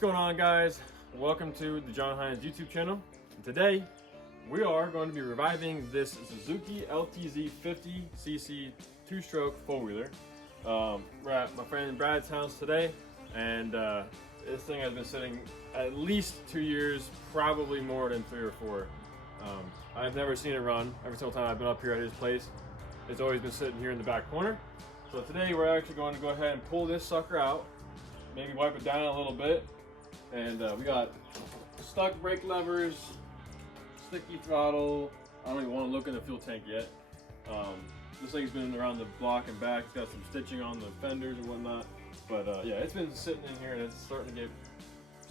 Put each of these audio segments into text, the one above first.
going on, guys? Welcome to the John Hines YouTube channel. And today we are going to be reviving this Suzuki LT-80 two-stroke four-wheeler. We're at my friend Brad's house today, and this thing has been sitting at least 2 years, probably more than 3 or 4. I've never seen it run. Every single time I've been up here at his place, it's always been sitting here in the back corner. So today we're actually going to go ahead and pull this sucker out, maybe wipe it down a little bit, and we got stuck brake levers, sticky throttle. I don't even want to look in the fuel tank yet. This thing's been around the block and back. It's got some stitching on the fenders and whatnot, but yeah, it's been sitting in here and it's starting to get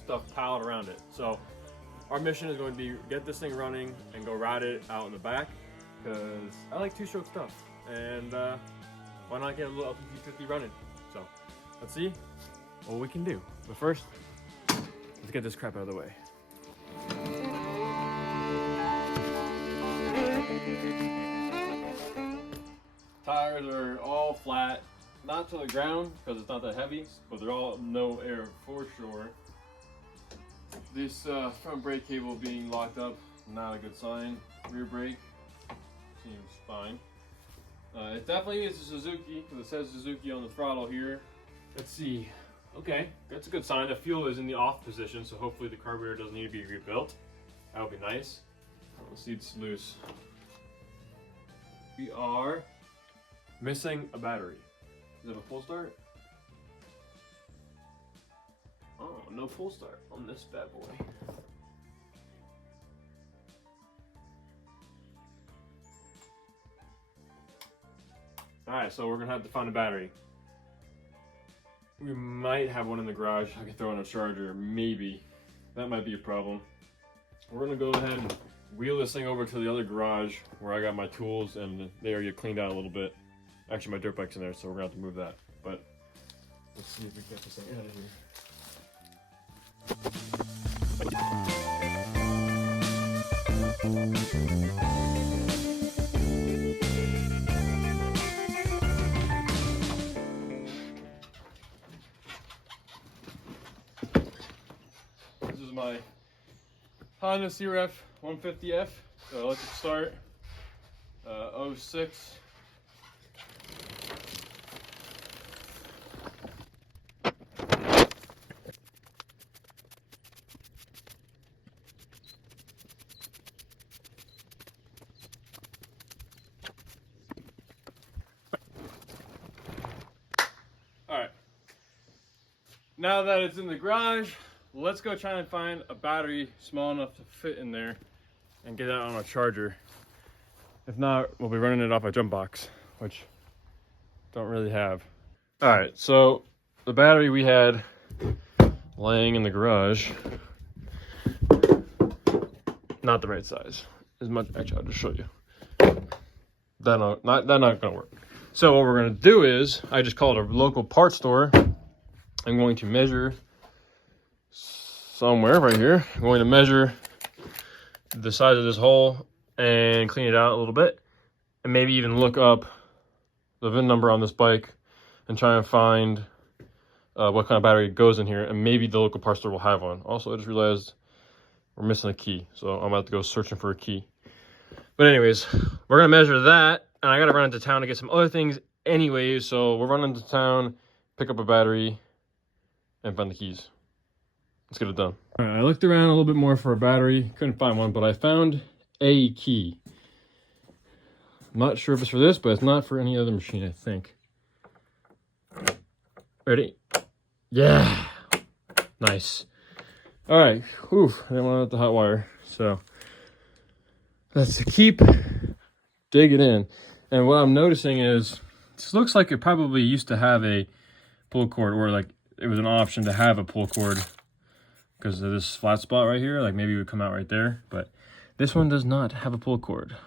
stuff piled around it. So our mission is going to be get this thing running and go ride it out in the back, because I like two-stroke stuff, and why not get a little LT-50 running? So let's see what we can do. But first, let's get this crap out of the way. Tires are all flat, not to the ground because it's not that heavy, but they're all no air for sure. This front brake cable being locked up, not a good sign. Rear brake seems fine. It definitely is a Suzuki because it says Suzuki on the throttle here. Let's see. Okay, that's a good sign. The fuel is in the off position, so hopefully the carburetor doesn't need to be rebuilt. That would be nice. Let's see, it's loose. We are missing a battery. Is it a full start? Oh, no full start on this bad boy. Alright, so we're gonna have to find a battery. We might have one in the garage. I can throw in a charger, maybe. That might be a problem. We're gonna go ahead and wheel this thing over to the other garage where I got my tools, and they already cleaned out a little bit. Actually, my dirt bike's in there, so we're gonna have to move that. But let's see if we can get this thing out of here. This is my Honda CRF 150F, electric start, 06. Alright, now that it's in the garage, let's go try and find a battery small enough to fit in there and get that on a charger. If not, we'll be running it off a jump box, which don't really have. Alright, so the battery we had laying in the garage, not the right size. As much, actually, I'll just show you. That's not gonna work. So what we're gonna do is, I just called a local parts store. I'm going to measure somewhere right here. I'm going to measure the size of this hole and clean it out a little bit, and maybe even look up the VIN number on this bike and try and find what kind of battery goes in here, and maybe the local parts store will have one. Also, I just realized we're missing a key, so I'm about to go searching for a key. But anyways, we're gonna measure that, and I gotta run into town to get some other things anyways, so we're running to town, pick up a battery, and find the keys. Let's get it done. All right, I looked around a little bit more for a battery. Couldn't find one, but I found a key. I'm not sure if it's for this, but it's not for any other machine, I think. Ready? Yeah. Nice. All right. Whew. I didn't want to let the hot wire. So let's keep digging in. And what I'm noticing is this looks like it probably used to have a pull cord, or like it was an option to have a pull cord, because of this flat spot right here. Like maybe it would come out right there, but this one does not have a pull cord.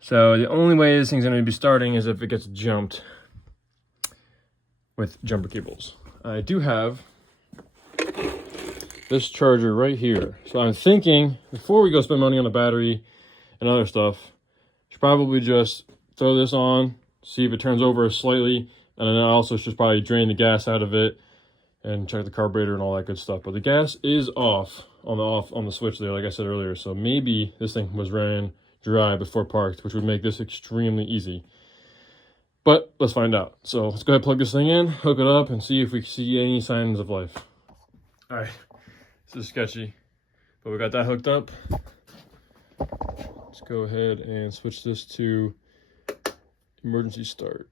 So the only way this thing's going to be starting is if it gets jumped with jumper cables. I do have this charger right here. So I'm thinking, before we go spend money on the battery and other stuff, should probably just throw this on, see if it turns over slightly, and then I also should probably drain the gas out of it and check the carburetor and all that good stuff. But the gas is off on the switch there, like I said earlier. So maybe this thing was ran dry before parked, which would make this extremely easy. But let's find out. So let's go ahead and plug this thing in, hook it up, and see if we see any signs of life. All right, this is sketchy, but we got that hooked up. Let's go ahead and switch this to emergency start.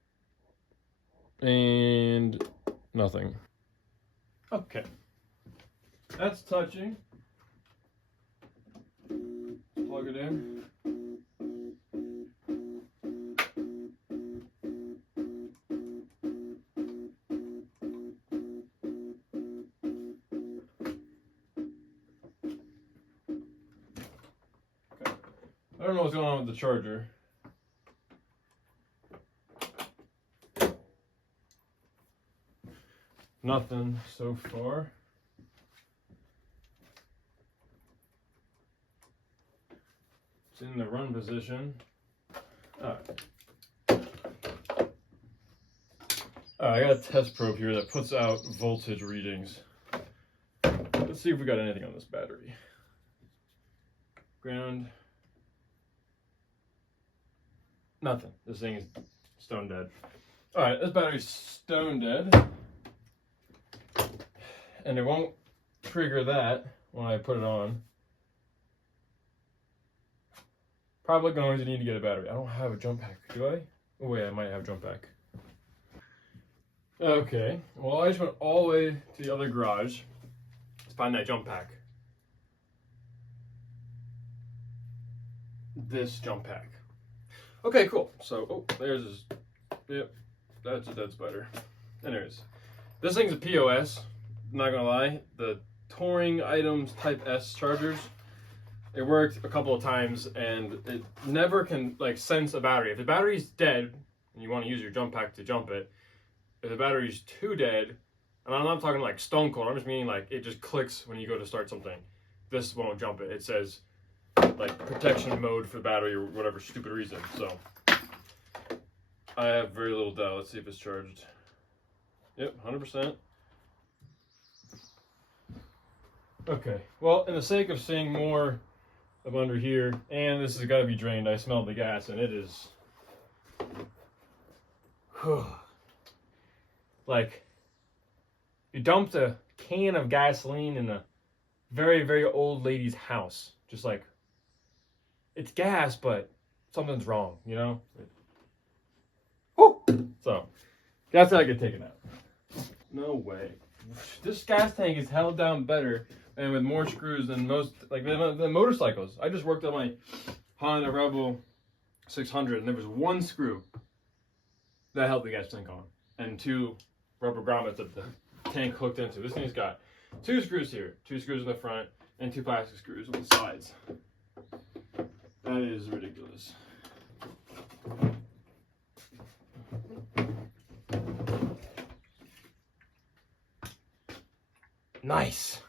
And nothing. Okay, that's touching. Plug it in. I don't know what's going on with the charger. Nothing so far. It's in the run position. Alright. I got a test probe here that puts out voltage readings. Let's see if we got anything on this battery. Ground. Nothing. This thing is stone dead. Alright, this battery's stone dead. And it won't trigger that when I put it on. Probably going to need to get a battery. I don't have a jump pack, do I? Oh wait, I might have a jump pack. Okay, well I just went all the way to the other garage to find that jump pack. This jump pack. Okay, cool. So, oh, there's his, yep, that's a dead spider. Anyways, this thing's a POS, not gonna lie. The Touring Items Type S chargers, it worked a couple of times and it never can like sense a battery. If the battery's dead and you want to use your jump pack to jump it, if the battery's too dead, and I'm not talking like stone cold, I'm just meaning like it just clicks when you go to start something. This won't jump it. It says like protection mode for the battery or whatever stupid reason. So I have very little doubt. Let's see if it's charged. Yep, 100%. Okay, well, in the sake of seeing more of under here, and this has got to be drained, I smelled the gas and it is like you dumped a can of gasoline in a very, very old lady's house. Just like, it's gas, but something's wrong, you know? Woo! So, that's how I get taken out. No way. This gas tank is held down better and with more screws than most, like the motorcycles. I just worked on my Honda Rebel 600 and there was one screw that held the gas tank on and two rubber grommets that the tank hooked into. This thing's got two screws here, two screws in the front, and two plastic screws on the sides. That is ridiculous. Nice.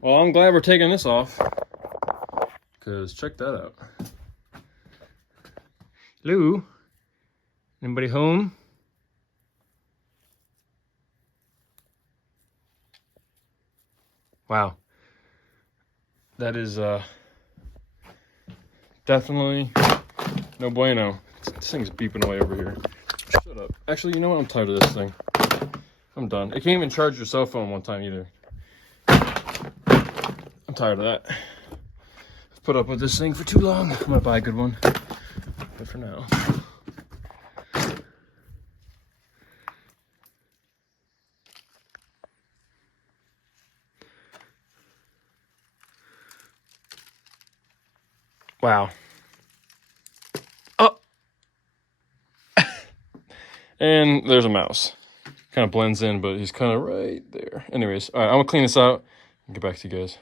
Well, I'm glad we're taking this off, because check that out. Hello? Anybody home? Wow. That is definitely no bueno. This thing's beeping away over here. Shut up. Actually, you know what? I'm tired of this thing. I'm done. It can't even charge your cell phone one time either. I'm tired of that. I've put up with this thing for too long. I'm gonna buy a good one. But for now. Wow. Oh. And there's a mouse. Kind of blends in, but he's kind of right there. Anyways, all right, I'm gonna clean this out and get back to you guys.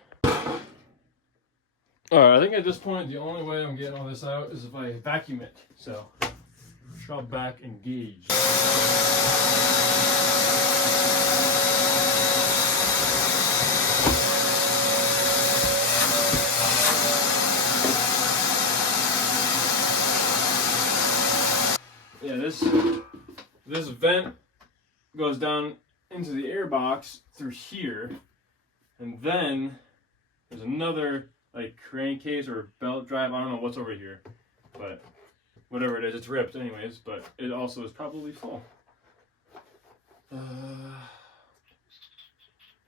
All right, I think at this point, the only way I'm getting all this out is if I vacuum it. So, shove back, engage. Yeah, this vent goes down into the air box through here, and then there's another like crankcase or belt drive. I don't know what's over here, but whatever it is, it's ripped anyways. But it also is probably full. Well,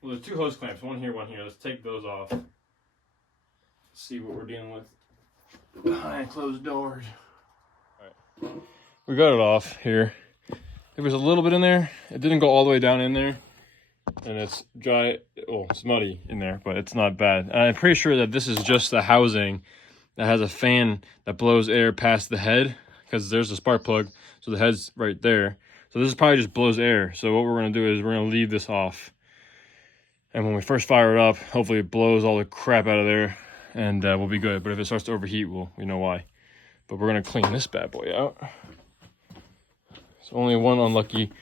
there's 2 hose clamps, one here, one here. Let's take those off. See what we're dealing with behind closed doors. All right, we got it off here. There was a little bit in there. It didn't go all the way down in there, and it's dry. Oh, it's muddy in there, but it's not bad. And I'm pretty sure that this is just the housing that has a fan that blows air past the head, because there's a spark plug, so the head's right there. So this is probably just blows air. So what we're gonna do is we're gonna leave this off. And when we first fire it up, hopefully it blows all the crap out of there, and we'll be good. But if it starts to overheat, we know why. But we're gonna clean this bad boy out. It's only one unlucky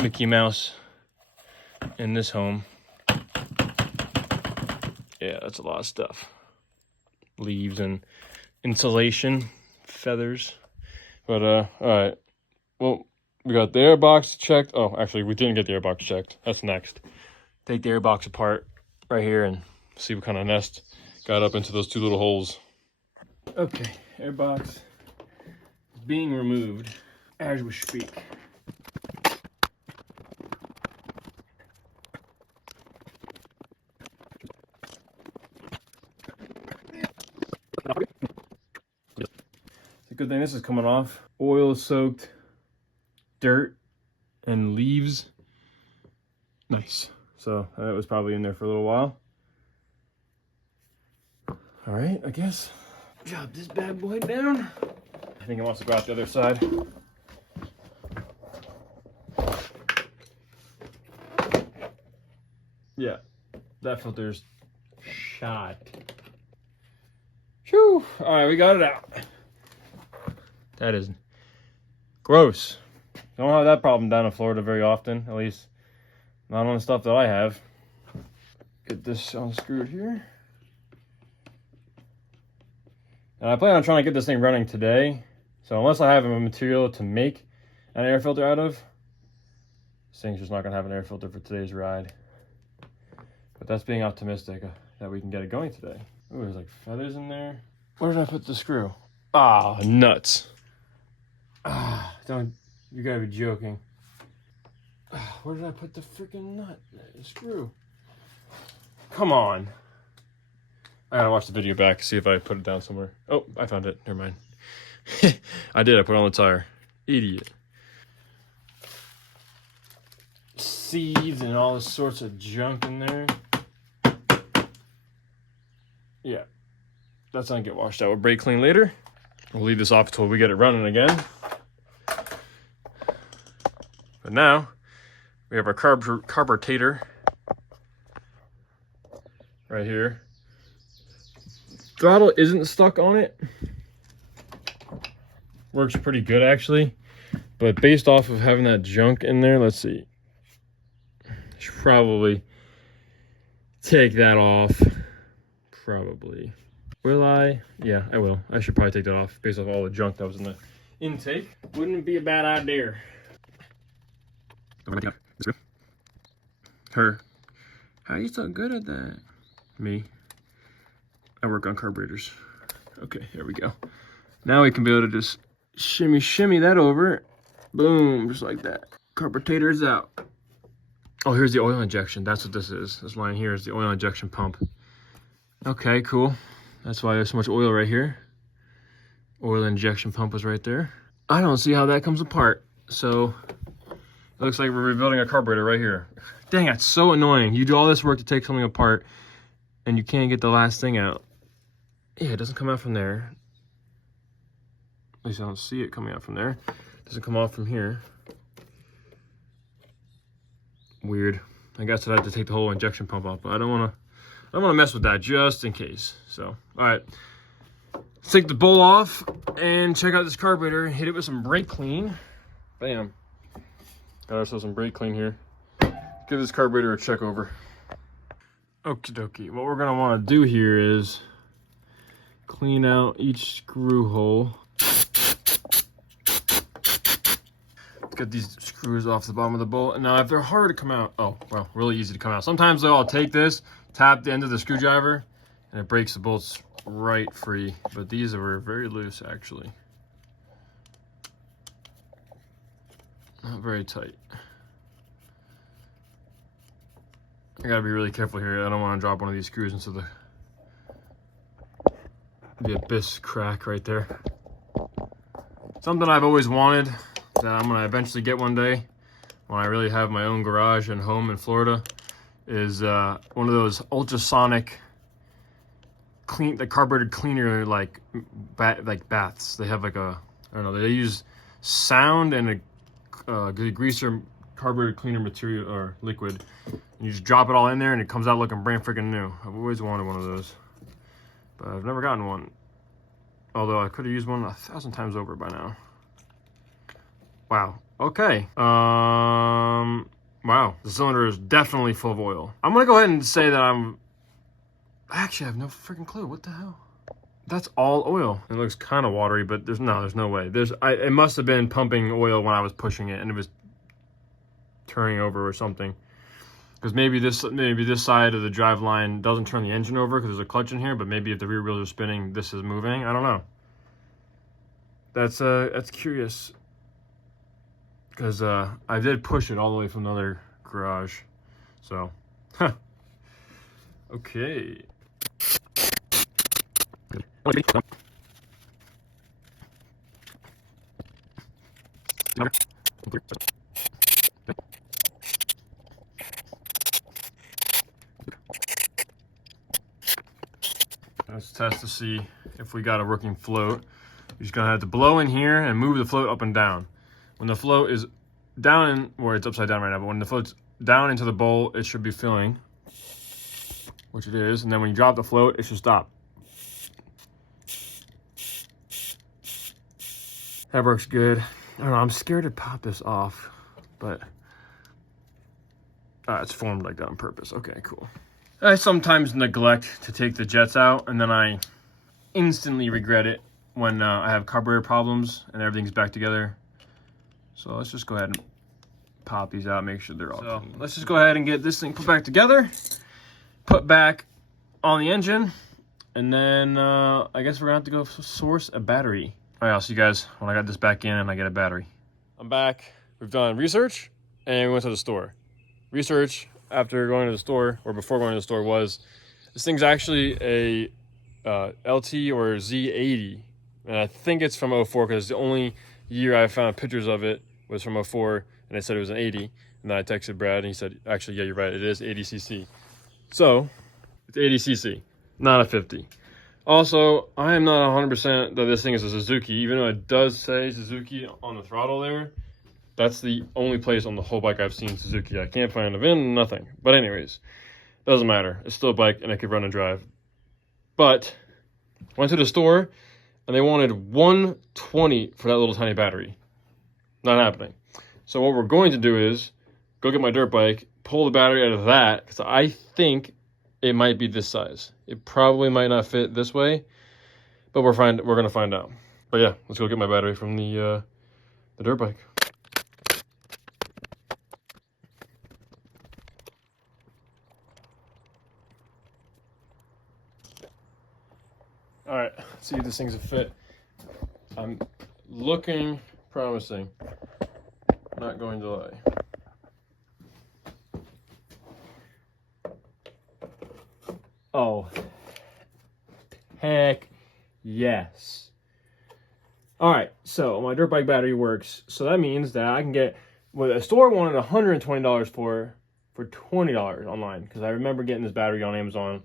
Mickey Mouse in this home. Yeah, that's a lot of stuff. Leaves and insulation, feathers. But all right. Well, we got the air box checked. Oh, actually, we didn't get the air box checked. That's next. Take the air box apart right here and see what kind of nest got up into those 2 little holes. Okay, air box is being removed as we speak. It's a good thing this is coming off. Oil soaked dirt and leaves. Nice. So that was probably in there for a little while. All right, I guess drop this bad boy down. I think it wants to go out the other side. Yeah, that filter's shot. Whew. All right, we got it out. That is gross. Don't have that problem down in Florida very often, at least not on the stuff that I have. Get this unscrewed here. And I plan on trying to get this thing running today. So unless I have a material to make an air filter out of, this thing's just not gonna have an air filter for today's ride. But that's being optimistic that we can get it going today. Ooh, there's like feathers in there. Where did I put the screw? Ah, nuts. Ah, don't, you gotta be joking. Ah, where did I put the freaking nut? The screw. Come on. I gotta watch the video back, see if I put it down somewhere. Oh, I found it, never mind. I did, I put it on the tire. Idiot. Seeds and all this sorts of junk in there. Yeah, that's gonna get washed out with brake clean later. We'll leave this off until we get it running again. But now, we have our carburetor right here. Throttle isn't stuck on it. Works pretty good actually. But based off of having that junk in there, let's see. Should probably take that off. Probably. Will I? Yeah, I will. I should probably take that off based off all the junk that was in the intake. Wouldn't be a bad idea. Her. How are you so good at that? Me. I work on carburetors. Okay, there we go. Now we can be able to just shimmy that over. Boom, just like that. Carburetor's out. Oh, here's the oil injection. That's what this is. This line here is the oil injection pump. Okay, cool. That's why there's so much oil right here. Oil injection pump was right there. I don't see how that comes apart. So it looks like we're rebuilding a carburetor right here. Dang, that's so annoying. You do all this work to take something apart and you can't get the last thing out. Yeah, it doesn't come out from there. At least I don't see it coming out from there. It doesn't come off from here. Weird. I guess I'd have to take the whole injection pump off, but I don't want to mess with that just in case. So, all right. Let's take the bowl off and check out this carburetor and hit it with some brake clean. Bam. Got ourselves some brake clean here. Give this carburetor a check over. Okie dokie. What we're going to want to do here is clean out each screw hole. The get these screws off the bottom of the bolt. And now if they're hard to come out, oh, well, really easy to come out. Sometimes though, I'll take this, tap the end of the screwdriver, and it breaks the bolts right free. But these were very loose, actually. Not very tight. I gotta be really careful here. I don't want to drop one of these screws into the abyss crack right there. Something I've always wanted that I'm gonna eventually get one day when I really have my own garage and home in Florida is one of those ultrasonic the carbureted cleaner like baths. They have like a, I don't know, they use sound and a greaser carbureted cleaner material or liquid. And you just drop it all in there and it comes out looking brand freaking new. I've always wanted one of those, but I've never gotten one. Although I could have used one 1,000 times over by now. Wow. Okay. Wow. The cylinder is definitely full of oil. I'm gonna go ahead and say that I actually have no freaking clue. What the hell? That's all oil. It looks kind of watery, but there's no way. It must have been pumping oil when I was pushing it, and it was turning over or something. Because maybe this side of the drive line doesn't turn the engine over because there's a clutch in here, but maybe if the rear wheels are spinning, this is moving. I don't know. That's curious. Because I did push it all the way from another garage. So, huh. Okay. Let's test to see if we got a working float. You're just gonna have to blow in here and move the float up and down. When the float is down, where it's upside down right now, but when the float's down into the bowl, it should be filling, which it is. And then when you drop the float, it should stop. That works good. I don't know, I'm scared to pop this off, but it's formed like that on purpose. Okay, cool. I sometimes neglect to take the jets out, and then I instantly regret it when I have carburetor problems and everything's back together. So let's just go ahead and pop these out, make sure they're all clean. Let's just go ahead and get this thing put back together, put back on the engine, and then I guess we're gonna have to go source a battery. All right, I'll see you guys when I got this back in and I get a battery. I'm back. We've done research and we went to the store. Research after going to the store, or before going to the store, was this thing's actually a LT or Z80, and I think it's from 04 because the only year I found pictures of it was from 04, and I said it was an 80, and then I texted Brad and he said, actually, yeah, you're right, it is 80cc. So it's 80cc, not a 50. Also, I am not 100% that this thing is a Suzuki, even though it does say Suzuki on the throttle there. That's the only place on the whole bike I've seen Suzuki. I can't find a VIN, nothing. But anyways, doesn't matter. It's still a bike and I could run and drive. But went to the store and they wanted $120 for that little tiny battery. Not happening. So what we're going to do is go get my dirt bike, pull the battery out of that, because I think it might be this size. It probably might not fit this way, but we're gonna find out. But yeah, let's go get my battery from the dirt bike. All right, let's see if this thing's a fit. I'm looking promising. Not going to lie. Oh, heck yes. All right, so my dirt bike battery works. So that means that I can get what a store wanted $120 for $20 online, because I remember getting this battery on Amazon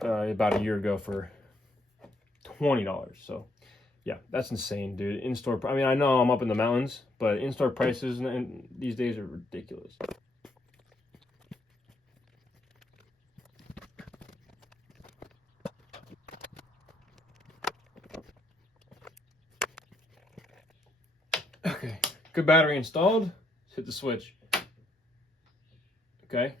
about a year ago for $20. So yeah, that's insane, dude. In-store, I mean, I know I'm up in the mountains, but in-store prices and these days are ridiculous. Okay, good battery installed. Let's hit the switch. Okay.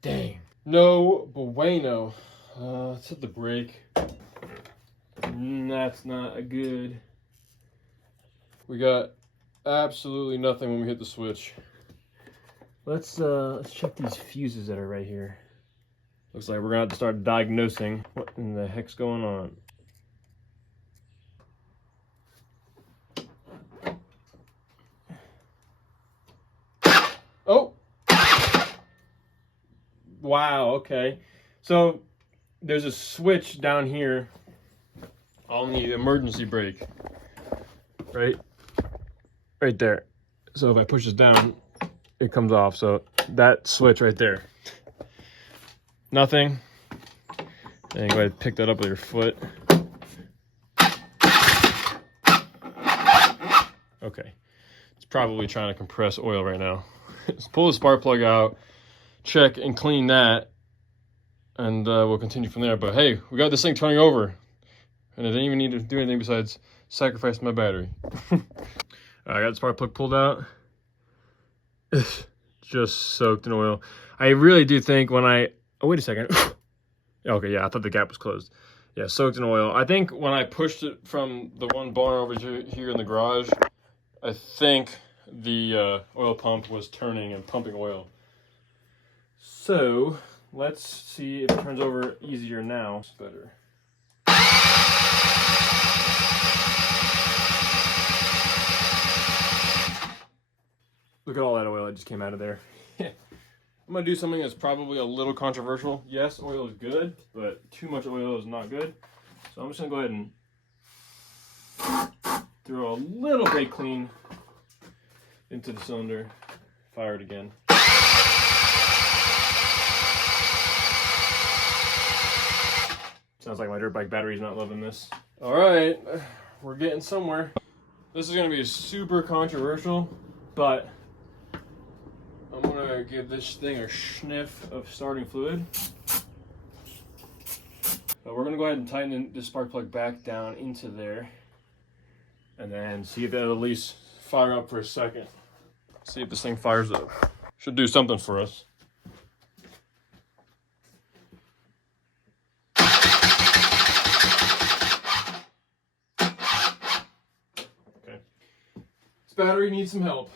Dang. No bueno. Let's hit the brake. That's not a good We got absolutely nothing when we hit the switch. Let's check these fuses that are right here. Looks like we're gonna have to start diagnosing what in the heck's going on. Oh! Wow, okay. So there's a switch down here on the emergency brake. Right there. So if I push this down, it comes off. So that switch right there. Nothing. And go ahead and pick that up with your foot. Okay. It's probably trying to compress oil right now. Let's pull the spark plug out, check and clean that, and we'll continue from there. But hey, we got this thing turning over, and I didn't even need to do anything besides sacrifice my battery. I got the spark plug pulled out. Just soaked in oil. I really do think when I... Oh, wait a second. Okay, yeah, I thought the gap was closed. Yeah, soaked in oil. I think when I pushed it from the one barn over here in the garage, I think the oil pump was turning and pumping oil. So let's see if it turns over easier now. It's better. Look at all that oil that just came out of there. I'm gonna do something that's probably a little controversial. Yes, oil is good, but too much oil is not good. So I'm just gonna go ahead and throw a little brake clean into the cylinder, fire it again. Sounds like my dirt bike battery's not loving this. All right, we're getting somewhere. This is gonna be super controversial, but I'm gonna give this thing a sniff of starting fluid. But we're gonna go ahead and tighten the spark plug back down into there, and then see if that'll at least fire up for a second. See if this thing fires up. Should do something for us. Okay. This battery needs some help.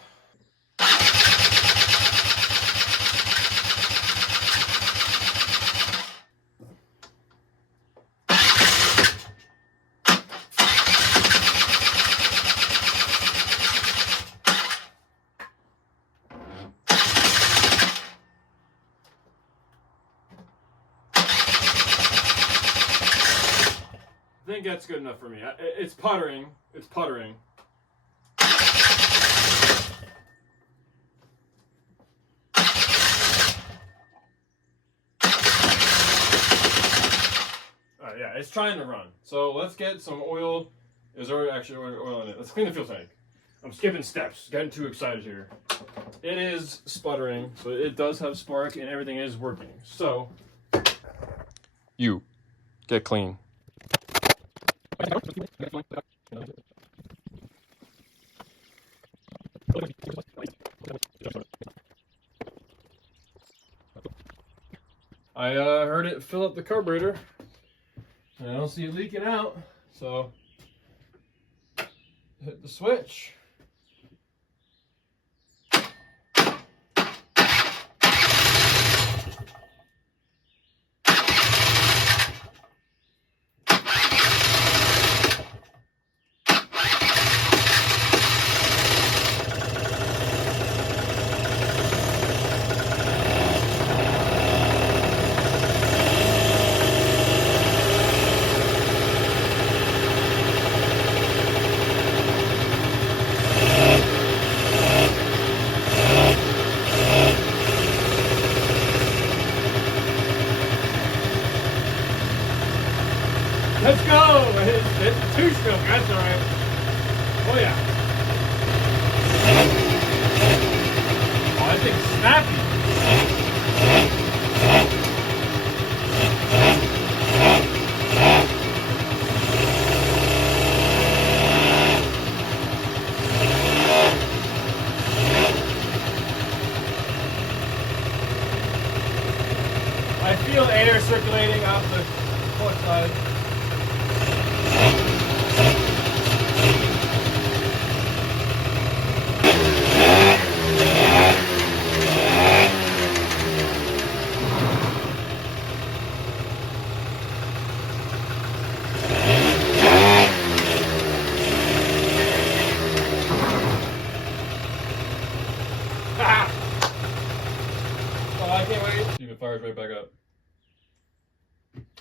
I think that's good enough for me. It's puttering. It's puttering. Yeah, it's trying to run. So let's get some oil. Is there actually oil in it? Let's clean the fuel tank. I'm skipping steps. Getting too excited here. It is sputtering, so it does have spark and everything is working. So, you get clean. I heard it fill up the carburetor, and I don't see it leaking out, so hit the switch. Let's go! It's a two-stroke, that's alright. Oh yeah. Oh, that thing's snappy. I feel air circulating off the port side.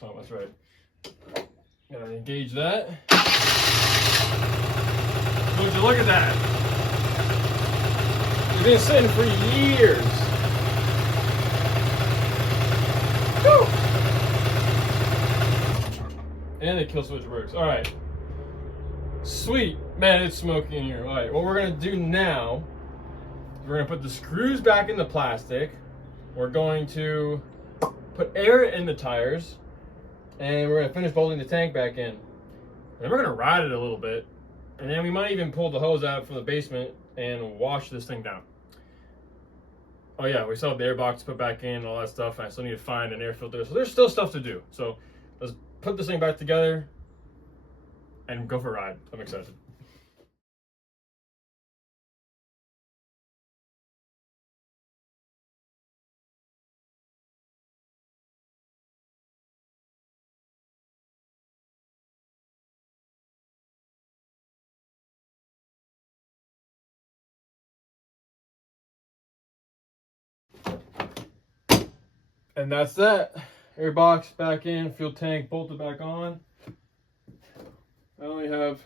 Oh, that's right. Gotta engage that. Would you look at that? It's been sitting for years. Woo! And the kill switch works. All right. Sweet. Man, it's smoky in here. All right, what we're gonna do now, we're gonna put the screws back in the plastic. We're going to put air in the tires, and we're gonna finish bolting the tank back in. And we're gonna ride it a little bit, and then we might even pull the hose out from the basement and wash this thing down. Oh yeah, we still have the air box to put back in and all that stuff, and I still need to find an air filter. So there's still stuff to do. So let's put this thing back together and go for a ride. I'm excited. And that's that. Air box back in, fuel tank bolted back on. I only have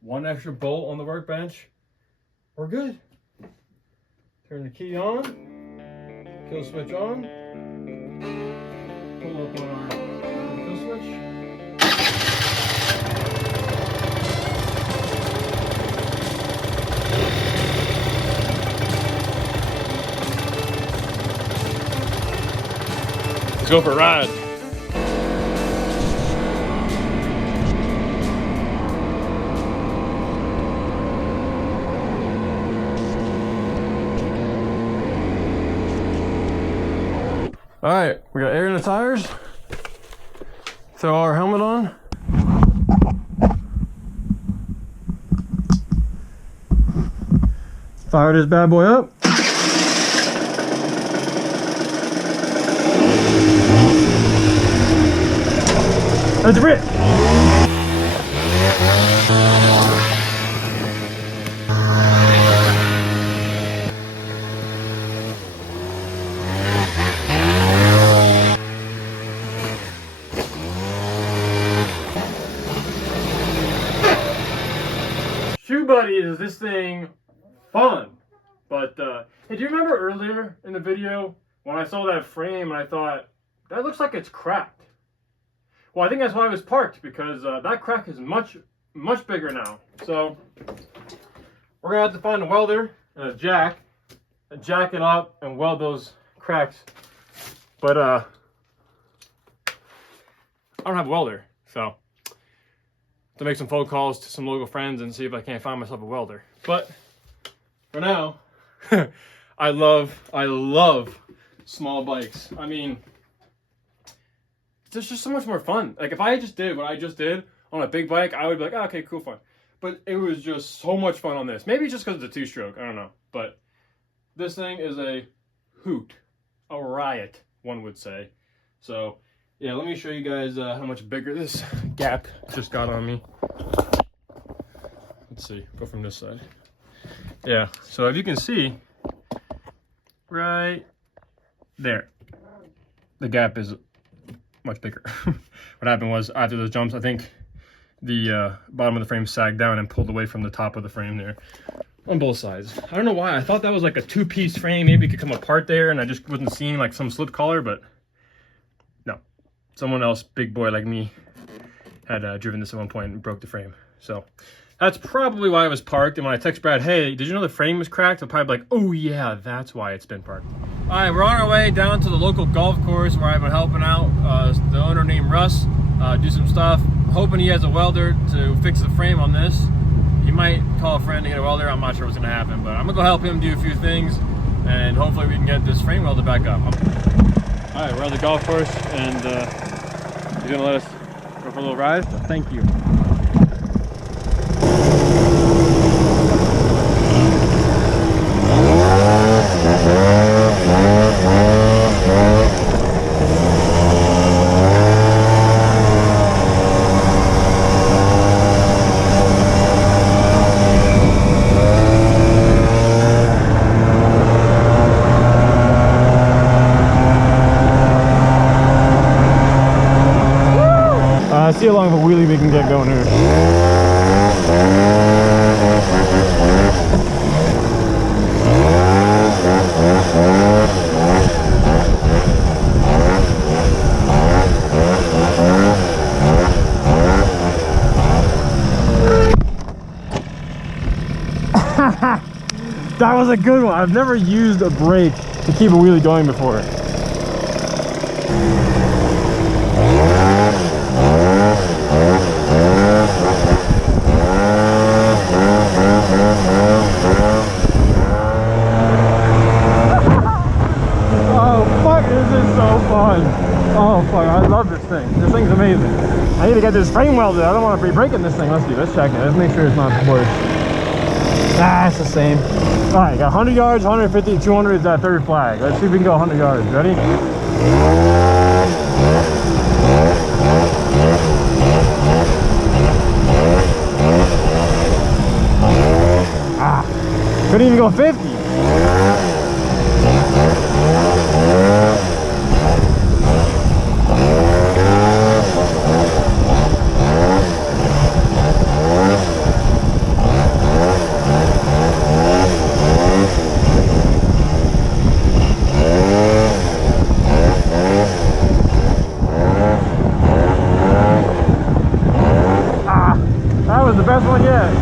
one extra bolt on the workbench. We're good. Turn the key on, kill switch on, pull up on our kill switch. Let's go for a ride. All right, we got air in the tires. Throw our helmet on. Fire this bad boy up. Let's rip. Shoe buddy, is this thing fun? But hey, do you remember earlier in the video when I saw that frame and I thought that looks like it's cracked? Well, I think that's why it was parked, because that crack is much bigger now. So we're gonna have to find a welder and a jack and jack it up and weld those cracks. But I don't have a welder, so to make some phone calls to some local friends and see if I can't find myself a welder. But for now, I love small bikes. I mean, it's just so much more fun. Like if I just did what I just did on a big bike, I would be like, oh, okay, cool, fun. But it was just so much fun on this. Maybe just because it's a two-stroke, I don't know. But this thing is a hoot, a riot, one would say. So yeah, let me show you guys how much bigger this gap just got on me. Let's see, go from this side. Yeah, so if you can see, right there, the gap is much bigger. What happened was, after those jumps, I think the bottom of the frame sagged down and pulled away from the top of the frame there on both sides. I don't know why. I thought that was like a two-piece frame. Maybe it could come apart there, and I just wasn't seeing like some slip collar, but no. Someone else, big boy like me, had driven this at one point and broke the frame. So that's probably why it was parked. And when I text Brad, hey, did you know the frame was cracked? I'll probably be like, oh yeah, that's why it's been parked. All right, we're on our way down to the local golf course where I've been helping out the owner named Russ do some stuff. I'm hoping he has a welder to fix the frame on this. He might call a friend to get a welder. I'm not sure what's gonna happen, but I'm gonna go help him do a few things, and hopefully we can get this frame welded back up. All right, we're at the golf course, and he's gonna let us go for a little ride. So thank you. see how long of a wheelie we can get going here. That was a good one. I've never used a brake to keep a wheelie going before. Oh fuck, this is so fun. Oh fuck, I love this thing. This thing's amazing. I need to get this frame welded. I don't want to be breaking this thing. Let's see, let's check it. Let's make sure it's not worse. Ah, it's the same. All right, got 100 yards, 150, 200 is that third flag. Let's see if we can go 100 yards. Ready? Ah, couldn't even go 50. The best one yet.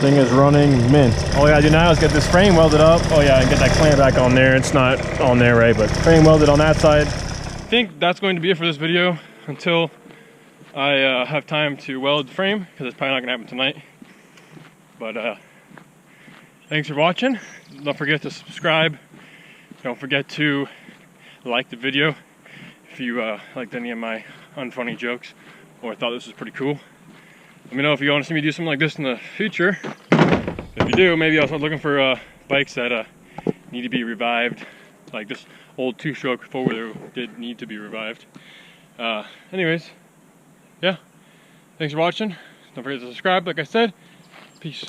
Thing is running mint. All I gotta do now is get this frame welded up. Oh yeah, and get that clamp back on there. It's not on there, right? But frame welded on that side. I think that's going to be it for this video until I have time to weld the frame, because it's probably not gonna happen tonight. But thanks for watching. Don't forget to subscribe. Don't forget to like the video if you liked any of my unfunny jokes or thought this was pretty cool. Let me know if you want to see me do something like this in the future. If you do, maybe I'll start looking for bikes that need to be revived. Like this old two-stroke four-wheeler did need to be revived. Anyways, yeah. Thanks for watching. Don't forget to subscribe, like I said. Peace.